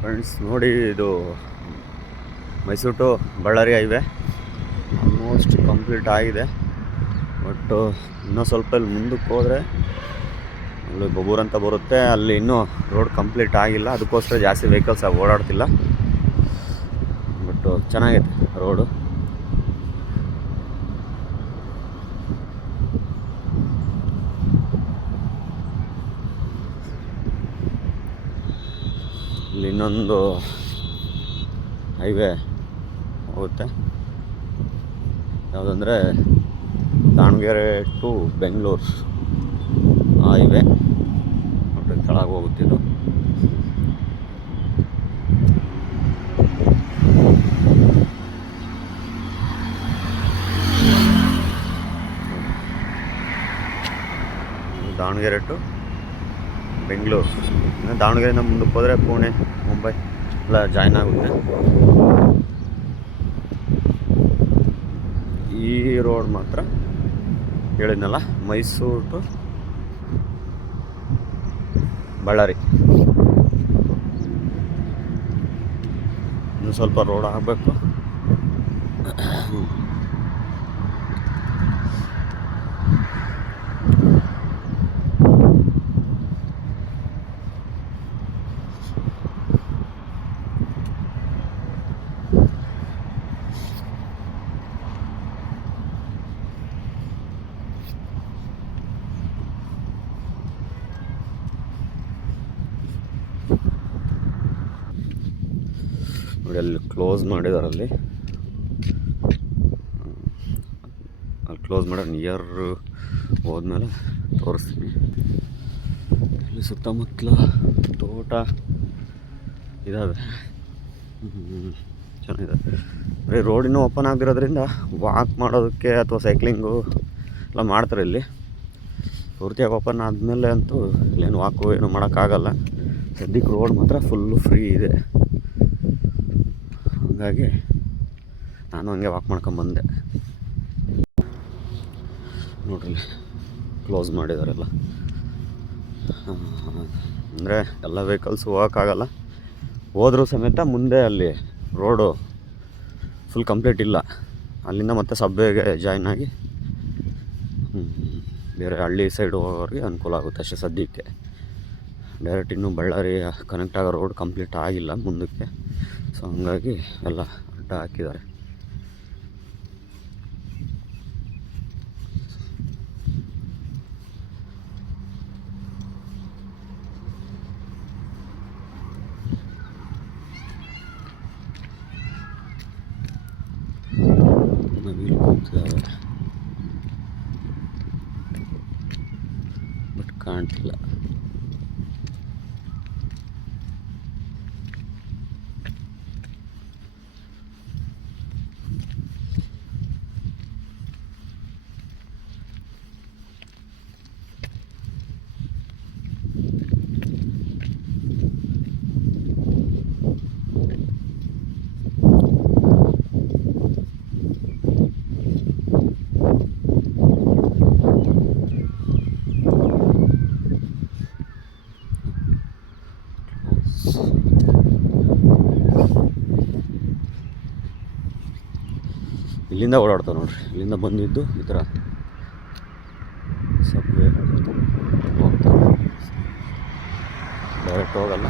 Friends ನೋಡಿ, ಇದು Mysuru to Ballari highway almost complete ಆಗಿದೆ. ಬಟ್ ಇನ್ನೂ ಸ್ವಲ್ಪ ಇಲ್ಲಿ ಮುಂದಕ್ಕೆ ಹೋದರೆ ಅಲ್ಲಿ ಬೊಬ್ಬೂರು ಅಂತ ಬರುತ್ತೆ, ಅಲ್ಲಿ ಇನ್ನೂ ರೋಡ್ ಕಂಪ್ಲೀಟ್ ಆಗಿಲ್ಲ. ಅದಕ್ಕೋಸ್ಕರ ಜಾಸ್ತಿ ವೆಹಿಕಲ್ಸ್ ಓಡಾಡ್ತಿಲ್ಲ. ಬಟ್ ಚೆನ್ನಾಗಿದೆ ರೋಡು. ಇಲ್ಲಿ ಇನ್ನೊಂದು ಹೈವೇ ಹೋಗುತ್ತೆ, ಯಾವುದಂದರೆ ದಾವಣಗೆರೆ ಟು ಬೆಂಗಳೂರು ಹೈವೇ. ನೋಡ್ರಿ ಕೆಳಗೆ ಹೋಗುತ್ತಿದ್ದು. ದಾವಣಗೆರೆ ಟು ಬೆಂಗಳೂರು. ದಾವಣಗೆರೆಯಿಂದ ಮುಂದಕ್ಕೆ ಹೋದರೆ ಪುಣೆ, ಮುಂಬೈ ಎಲ್ಲ ಜಾಯ್ನ್ ಆಗುತ್ತೆ. ಈ ರೋಡ್ ಮಾತ್ರ ಹೇಳಿದ್ನಲ್ಲ, ಮೈಸೂರು ಟು ಬಳ್ಳಾರಿ. ಇನ್ನು ಸ್ವಲ್ಪ ರೋಡ್ ಆಗಬೇಕು. ನೋಡಿ ಅಲ್ಲಿ ಕ್ಲೋಸ್ ಮಾಡಿದ್ದಾರೆ. ಅಲ್ಲಿ ಕ್ಲೋಸ್ ಮಾಡೋ ನಿಯರ್ ಹೋದ್ಮೇಲೆ ತೋರಿಸ್ತೀನಿ. ಇಲ್ಲಿ ಸುತ್ತಮುತ್ತಲ ತೋಟ ಇದ್ದಾವೆ, ಚೆನ್ನಾಗಿದೆ. ಬರೀ ರೋಡ್ ಇನ್ನೂ ಓಪನ್ ಆಗಿರೋದ್ರಿಂದ ವಾಕ್ ಮಾಡೋದಕ್ಕೆ ಅಥವಾ ಸೈಕ್ಲಿಂಗು ಎಲ್ಲ ಮಾಡ್ತಾರೆ. ಇಲ್ಲಿ ಪೂರ್ತಿಯಾಗಿ ಓಪನ್ ಆದಮೇಲೆ ಅಂತೂ ಇಲ್ಲೇನು ವಾಕು ಏನು ಮಾಡೋಕ್ಕಾಗಲ್ಲ. ಸದ್ಯಕ್ಕೆ ರೋಡ್ ಮಾತ್ರ ಫುಲ್ಲು ಫ್ರೀ ಇದೆ. ಹಾಗಾಗಿ ನಾನು ಹಂಗೆ ವಾಕ್ ಮಾಡ್ಕೊಂಬಂದೆ. ನೋಡ್ರಿ ಕ್ಲೋಸ್ ಮಾಡಿದಾರೆಲ್ಲ. ಅಂದರೆ ಎಲ್ಲ ವೆಹಿಕಲ್ಸ್ ಹೋಗೋಕ್ಕಾಗಲ್ಲ. ಹೋದರೂ ಸಮೇತ ಮುಂದೆ ಅಲ್ಲಿ ರೋಡು ಫುಲ್ ಕಂಪ್ಲೀಟ್ ಇಲ್ಲ. ಅಲ್ಲಿಂದ ಮತ್ತೆ ಸಬ್ವೇಗೆ ಜಾಯ್ನ್ ಆಗಿ ಬೇರೆ ಹಳ್ಳಿ ಸೈಡ್ ಹೋಗೋರಿಗೆ ಅನುಕೂಲ ಆಗುತ್ತೆ ಅಷ್ಟೇ. ಸದ್ಯಕ್ಕೆ ಡೈರೆಕ್ಟ್ ಇನ್ನೂ ಬಳ್ಳಾರಿ ಕನೆಕ್ಟ್ ಆಗೋ ರೋಡ್ ಕಂಪ್ಲೀಟ್ ಆಗಿಲ್ಲ ಮುಂದಕ್ಕೆ. ಸೊ ಹಂಗಾಗಿ ಎಲ್ಲ ಅಡ್ಡ ಹಾಕಿದ್ದಾರೆ. ನವಿಲು ಕೂತಿದ್ದಾವೆ ಬಟ್ ಕಾಣ್ತಿಲ್ಲ. ಇಲ್ಲಿಂದ ಓಡಾಡ್ತಾವೆ ನೋಡ್ರಿ. ಇಲ್ಲಿಂದ ಬಂದಿದ್ದು ಈ ಥರ ಸಬ್ವೇ ಹೋಗ್ತಾವೆ, ಡೈರೆಕ್ಟ್ ಹೋಗಲ್ಲ.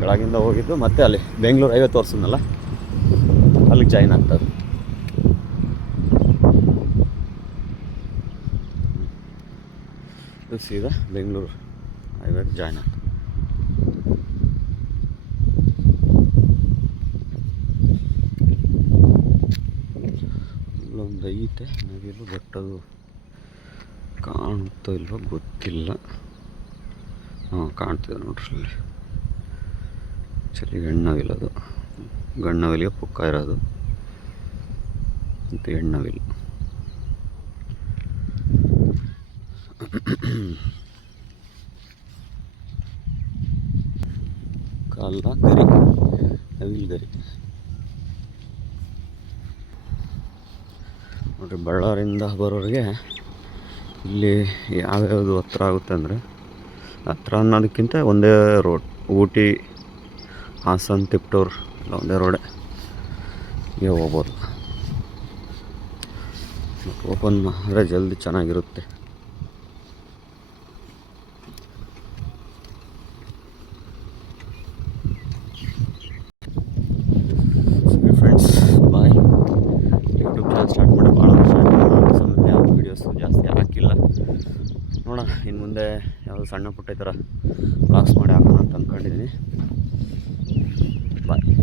ಕೆಳಗಿಂದ ಹೋಗಿದ್ದು ಮತ್ತೆ ಅಲ್ಲಿ ಬೆಂಗಳೂರು ಹೈವೇ ತೋರಿಸಿದ್ನಲ್ಲ, ಅಲ್ಲಿಗೆ ಜಾಯ್ನ್ ಆಗ್ತದೆ. ಸೀದಾ ಬೆಂಗಳೂರು ಹೈವೇಗೆ ಜಾಯ್ನ್ ಆಗ್ತದೆ. ಇಲ್ಲೊಂದು ಐತೆ ನವಿಲು, ಬಟ್ ಅದು ಕಾಣುತ್ತೋ ಇಲ್ವೋ ಗೊತ್ತಿಲ್ಲ. ಕಾಣ್ತಿದೆ ನೋಡ್ರಿ ಅಲ್ಲಿ. ಆ್ಯಕ್ಚುಲಿ ಹೆಣ್ಣವಿಲದು, ಗಂಡನವಿಲಿಗೆ ಪುಕ್ಕ ಇರೋದು ಮತ್ತು ಹೆಣ್ಣವಿಲು. ಕಾಲ ಗರಿ, ನವಿಲು ಗರಿ ನೋಡ್ರಿ. ಬಳ್ಳಾರಿಯಿಂದ ಬರೋರಿಗೆ ಇಲ್ಲಿ ಯಾವ್ಯಾವುದು ಹತ್ರ ಆಗುತ್ತೆ ಅಂದರೆ, ಹತ್ರ ಅನ್ನೋದಕ್ಕಿಂತ ಒಂದೇ ರೋಡ್. ಊಟಿ, ಹಾಸನ್, ತಿಪ್ಟೂರ್ ಎಲ್ಲ ಒಂದೇ ರೋಡೇ ಹೋಗ್ಬೋದು. ಮತ್ತು ಓಪನ್ ಆದರೆ ಜಲ್ದಿ ಚೆನ್ನಾಗಿರುತ್ತೆ. ಸರಿ ಫ್ರೆಂಡ್ಸ್, ಬಾಯ್. ಯೂಟ್ಯೂಬ್ ಚಾನಲ್ ಸ್ಟಾರ್ಟ್ ಮಾಡಿ ಭಾಳ ವರ್ಷ ಆಯಿತು. ಸಮೇತ ಯಾವ ವೀಡಿಯೋಸು ಜಾಸ್ತಿ ಹಾಕಿಲ್ಲ. ನೋಡೋಣ ಇನ್ನು ಮುಂದೆ ಯಾವುದು ಸಣ್ಣ ಪುಟ್ಟ ಈ ಥರ ವ್ಲಾಗ್ಸ್ ಮಾಡಿ ಹಾಕೋಣ ಅಂತ ಅಂದ್ಕೊಂಡಿದ್ದೀನಿ. ಬಾಯ್.